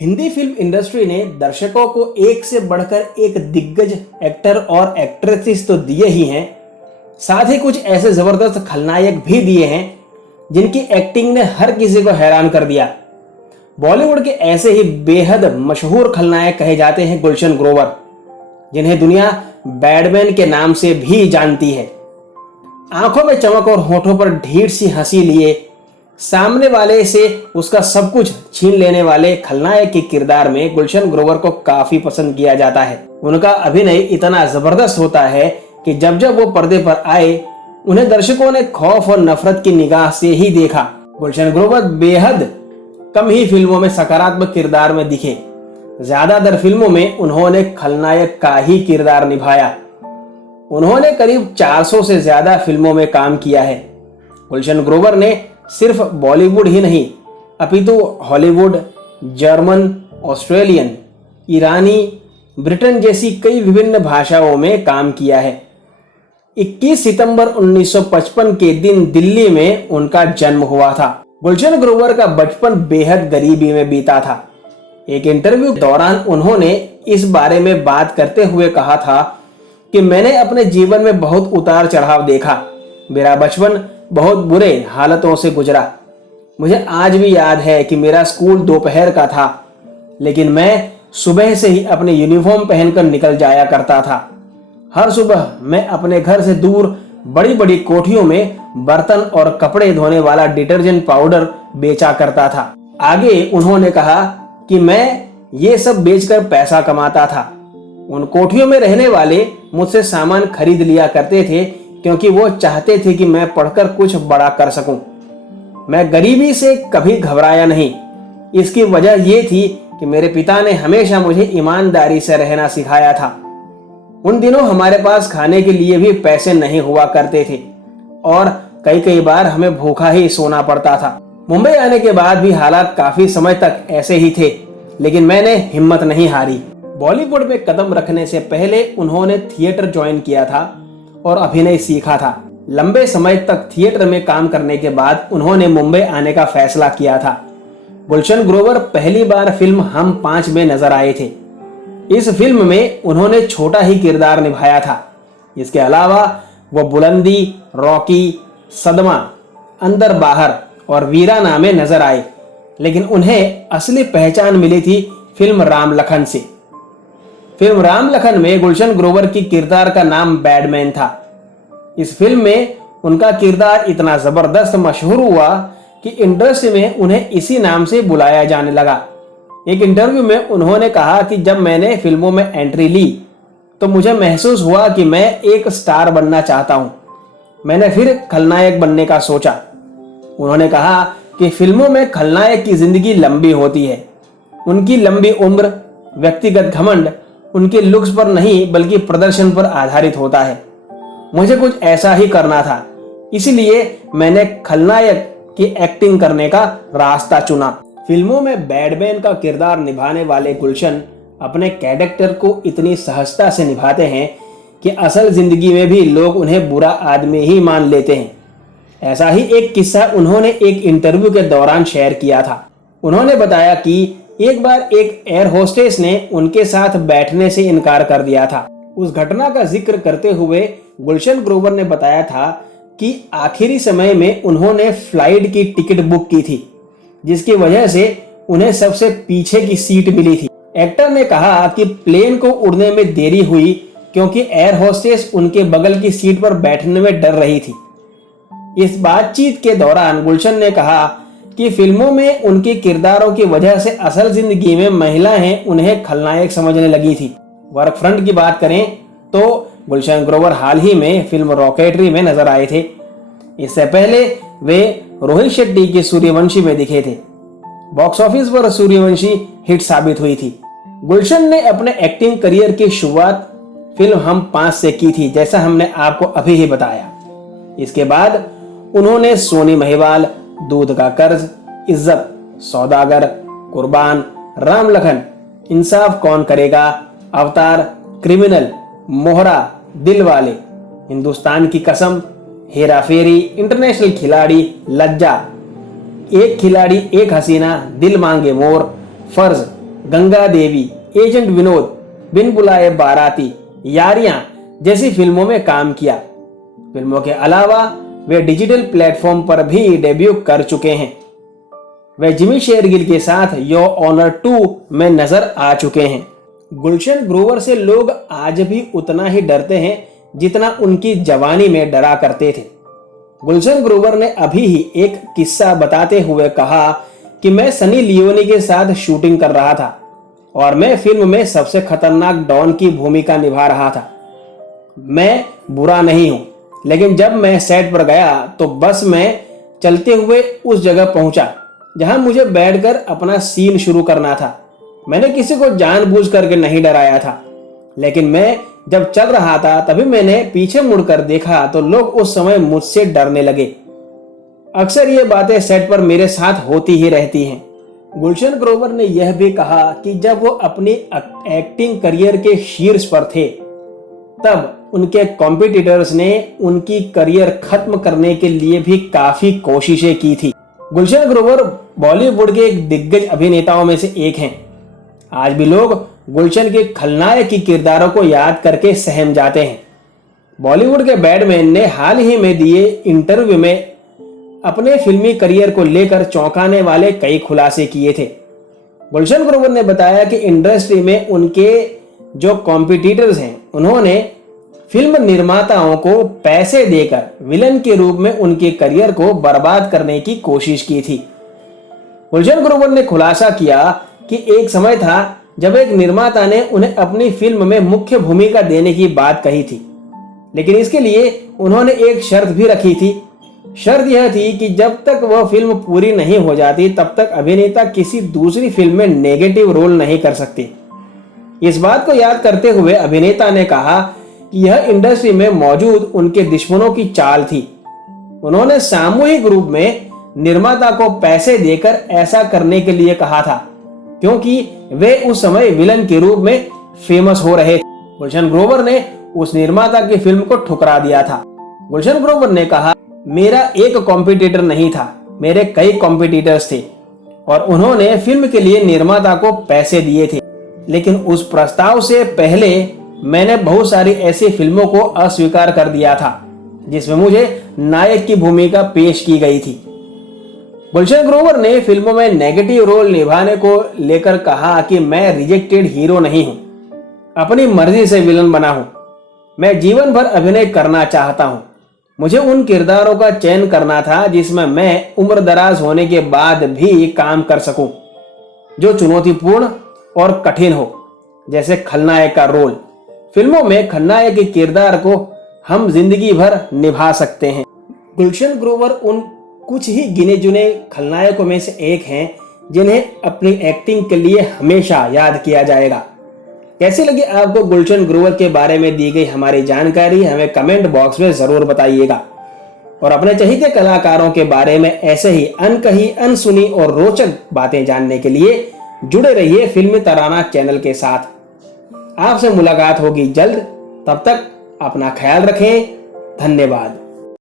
Hindi film industry ने दर्शकों को एक से बढ़कर एक दिग्गज एक्टर और एक्ट्रेसेस तो दिए ही हैं, साथ ही कुछ ऐसे जबरदस्त खलनायक भी दिए हैं जिनकी एक्टिंग ने हर किसी को हैरान कर दिया। बॉलीवुड के ऐसे ही बेहद मशहूर खलनायक कहे जाते हैं गुलशन ग्रोवर, जिन्हें दुनिया बैडमैन के नाम से भी जानती है। आंखों में चमक और होठों पर ढीठ सी हंसी लिए सामने वाले से उसका सब कुछ छीन लेने वाले खलनायक के किरदार में गुलशन ग्रोवर को काफी पसंद किया जाता है। उनका अभिनय इतना जबरदस्त होता है कि जब जब वो पर्दे पर आए उन्हें दर्शकों ने खौफ और नफरत की निगाह से ही देखा। गुलशन ग्रोवर बेहद कम ही फिल्मों में सकारात्मक किरदार में दिखे, ज्यादातर फिल्मों में उन्होंने खलनायक का ही किरदार निभाया। उन्होंने करीब 400 से ज्यादा फिल्मों में काम किया है। गुलशन ग्रोवर ने सिर्फ बॉलीवुड ही नहीं अपितु हॉलीवुड, जर्मन, ऑस्ट्रेलियन, ईरानी, ब्रिटेन जैसी कई विभिन्न भाषाओं में काम किया है। 21 सितंबर 1955 के दिन दिल्ली में उनका जन्म हुआ था। गुलशन ग्रोवर का बचपन बेहद गरीबी में बीता था। एक इंटरव्यू के दौरान उन्होंने इस बारे में बात करते हुए कहा था कि मैंने अपने जीवन में बहुत उतार चढ़ाव देखा। मेरा बचपन बहुत बुरे हालतों से गुजरा। मुझे आज भी याद है कि मेरा स्कूल दोपहर का था, लेकिन मैं सुबह से ही अपने यूनिफॉर्म पहनकर निकल जाया करता था। हर सुबह मैं अपने घर से दूर बड़ी बड़ी कोठियों में बर्तन और कपड़े धोने वाला डिटर्जेंट पाउडर बेचा करता था। आगे उन्होंने कहा कि मैं ये सब बेचकर पैसा कमाता था। उन कोठियों में रहने वाले मुझसे सामान खरीद लिया करते थे क्योंकि वो चाहते थे कि मैं पढ़कर कुछ बड़ा कर सकूं। मैं गरीबी से कभी घबराया नहीं। इसकी वजह ये थी कि मेरे पिता ने हमेशा मुझे ईमानदारी से रहना सिखाया था। उन दिनों हमारे पास खाने के लिए भी पैसे नहीं हुआ करते थे और कई बार हमें भूखा ही सोना पड़ता था। मुंबई आने के बाद भी हालात काफी समय तक ऐसे ही थे, लेकिन मैंने हिम्मत नहीं हारी। बॉलीवुड में कदम रखने से पहले उन्होंने थिएटर ज्वाइन किया था और अभिनय सीखा था। लंबे समय तक थिएटर में काम करने के बाद उन्होंने मुंबई आने का फैसला किया था। गुलशन ग्रोवर पहली बार फिल्म हम 5 में नजर आए थे। इस फिल्म में उन्होंने छोटा ही किरदार निभाया था। इसके अलावा वो बुलंदी, रॉकी, सदमा, अंदर बाहर और वीराना में नजर आए, लेकिन उन्हें असली पहचान मिली थी फिल्म राम लखन से। फिल्म राम लखन में गुलशन ग्रोवर की किरदार का नाम बैडमैन था। इस फिल्म में उनका किरदार इतना जबरदस्त मशहूर हुआ कि इंडस्ट्री में उन्हें इसी नाम से बुलाया जाने लगा। एक इंटरव्यू में उन्होंने कहा कि जब मैंने फिल्मों में एंट्री ली तो मुझे महसूस हुआ कि मैं एक स्टार बनना चाहता हूं। मैंने फिर खलनायक बनने का सोचा। उन्होंने कहा कि फिल्मों में खलनायक की जिंदगी लंबी होती है। उनकी लंबी उम्र, व्यक्तिगत घमंड उनके लुक्स पर नहीं बल्कि प्रदर्शन पर आधारित होता है। मुझे कुछ ऐसा ही करना था, इसलिए मैंने खलनायक की एक्टिंग करने का रास्ता चुना। फिल्मों में बैडमैन का किरदार निभाने वाले गुलशन अपने कैरेक्टर को इतनी सहजता से निभाते हैं कि असल जिंदगी में भी लोग उन्हें बुरा आदमी ही मान लेते हैं। ऐसा ही एक किस्सा उन्होंने एक इंटरव्यू के दौरान शेयर किया था। उन्होंने बताया कि एक बार एक एयर होस्टेस ने उनके साथ बैठने से इनकार कर दिया था। उस घटना का जिक्र करते हुए गुलशन ग्रोवर ने बताया था कि आखिरी समय में उन्होंने फ्लाइट की टिकट बुक की थी, जिसकी वजह से उन्हें सबसे पीछे की सीट मिली थी। एक्टर ने कहा कि प्लेन को उड़ने में देरी हुई क्योंकि एयर होस्टेस उनके बगल की सीट पर बैठने में डर रही थी। इस बातचीत के दौरान गुलशन ने कहा कि फिल्मों में उनके किरदारों की वजह से असल जिंदगी में महिलाएं उन्हें खलनायक समझने लगी थी। वर्क फ्रंट की बात करें तो गुलशन ग्रोवर हाल ही में फिल्म रॉकेटरी में नजर आए थे। इससे पहले वे रोहित शेट्टी के सूर्यवंशी में दिखे थे। बॉक्स ऑफिस पर सूर्यवंशी हिट साबित हुई थी। गुलशन ने अपने एक्टिंग करियर की शुरुआत फिल्म हम 5 से की थी, जैसा हमने आपको अभी ही बताया। इसके बाद उन्होंने सोनी महिवाल, दूध का कर्ज, इज्जत, सौदागर, कुर्बान, राम लखन, इंसाफ कौन करेगा, अवतार, क्रिमिनल, मोहरा, दिलवाले, हिंदुस्तान की कसम, हेरा फेरी, इंटरनेशनल खिलाड़ी, लज्जा, एक खिलाड़ी एक हसीना, दिल मांगे मोर, फर्ज, गंगा देवी, एजेंट विनोद, बिन बुलाए बाराती, यारियां जैसी फिल्मों में काम किया। फिल्मों के अलावा वे डिजिटल प्लेटफॉर्म पर भी डेब्यू कर चुके हैं। वे जिमी शेरगिल के साथ योर ऑनर 2 में नजर आ चुके हैं। गुलशन ग्रोवर से लोग आज भी उतना ही डरते हैं जितना उनकी जवानी में डरा करते थे। गुलशन ग्रोवर ने अभी ही एक किस्सा बताते हुए कहा कि मैं सनी लियोनी के साथ शूटिंग कर रहा था और मैं फिल्म में सबसे खतरनाक डॉन की भूमिका निभा रहा था। मैं बुरा नहीं हूं, लेकिन जब मैं सेट पर गया तो बस मैं चलते हुए उस जगह पहुंचा जहां मुझे बैठकर अपना सीन शुरू करना था। मैंने किसी को जानबूझ करके नहीं डराया था, लेकिन मैं जब चल रहा था तभी मैंने पीछे मुड़कर देखा तो लोग उस समय मुझसे डरने लगे। अक्सर ये बातें सेट पर मेरे साथ होती ही रहती हैं। गुलशन ग्रोवर ने यह भी कहा कि जब वो अपनी एक्टिंग करियर के शीर्ष पर थे तब उनके कॉम्पिटिटर्स ने उनकी करियर खत्म करने के लिए भी काफी कोशिशें की थी। गुलशन ग्रोवर बॉलीवुड के एक दिग्गज अभिनेताओं में से एक हैं। आज भी लोग गुलशन के खलनायक की किरदारों को याद करके सहम जाते हैं। बॉलीवुड के बैडमैन ने हाल ही में दिए इंटरव्यू में अपने फिल्मी करियर को लेकर चौंकाने वाले कई खुलासे किए थे। गुलशन ग्रोवर ने बताया कि इंडस्ट्री में उनके जो कॉम्पिटिटर्स हैं उन्होंने फिल्म निर्माताओं को पैसे देकर विलन के रूप में उनके करियर को बर्बाद करने की कोशिश की थी। गुलशन ग्रोवर ने खुलासा किया कि एक समय था जब एक निर्माता ने उन्हें अपनी फिल्म में मुख्य भूमिका देने की बात कही थी, लेकिन इसके लिए उन्होंने एक शर्त भी रखी थी। शर्त यह थी कि जब तक वह फिल्म पूरी नहीं हो जाती तब तक अभिनेता किसी दूसरी फिल्म में नेगेटिव रोल नहीं कर सकते। इस बात को याद करते हुए अभिनेता ने कहा कि यह इंडस्ट्री में मौजूद उनके दुश्मनों की चाल थी। उन्होंने सामूहिक रूप में निर्माता को पैसे देकर ऐसा करने के लिए कहा था क्योंकि वे उस समय विलन के रूप में फेमस हो रहे थे। गुलशन ग्रोवर ने उस निर्माता की फिल्म को ठुकरा दिया था। गुलशन ग्रोवर ने कहा, मेरा एक कॉम्पिटिटर नहीं था, मेरे कई कॉम्पिटिटर्स थे और उन्होंने फिल्म के लिए निर्माता को पैसे दिए थे, लेकिन उस प्रस्ताव से पहले मैंने बहुत सारी ऐसी फिल्मों को अस्वीकार कर दिया था जिसमें मुझे नायक की भूमिका पेश की गई थी। गुलशन ग्रोवर ने फिल्मों में नेगेटिव रोल निभाने को लेकर कहा कि मैं रिजेक्टेड हीरो नहीं हूं, अपनी मर्जी से विलन बना हूं। मैं जीवन भर अभिनय करना चाहता हूं। मुझे उन किरदारों का चयन करना था जिसमें मैं उम्र दराज होने के बाद भी काम कर सकूं, जो चुनौतीपूर्ण और कठिन हो, जैसे खलनायक का रोल। फिल्मों में खलनायक के किरदार को हम जिंदगी भर निभा सकते हैं। गुलशन ग्रोवर उन कुछ ही गिने चुने खलनायकों में से एक हैं जिन्हें अपनी एक्टिंग के लिए हमेशा याद किया जाएगा। कैसी लगी आपको गुलशन ग्रोवर के बारे में दी गई हमारी जानकारी, हमें कमेंट बॉक्स में जरूर बताइएगा। और अपने चहेते कलाकारों के बारे में ऐसे ही अनकही, अनसुनी और रोचक बातें जानने के लिए जुड़े रहिए फिल्मी तराना चैनल के साथ। आपसे मुलाकात होगी जल्द, तब तक अपना ख्याल रखें। धन्यवाद।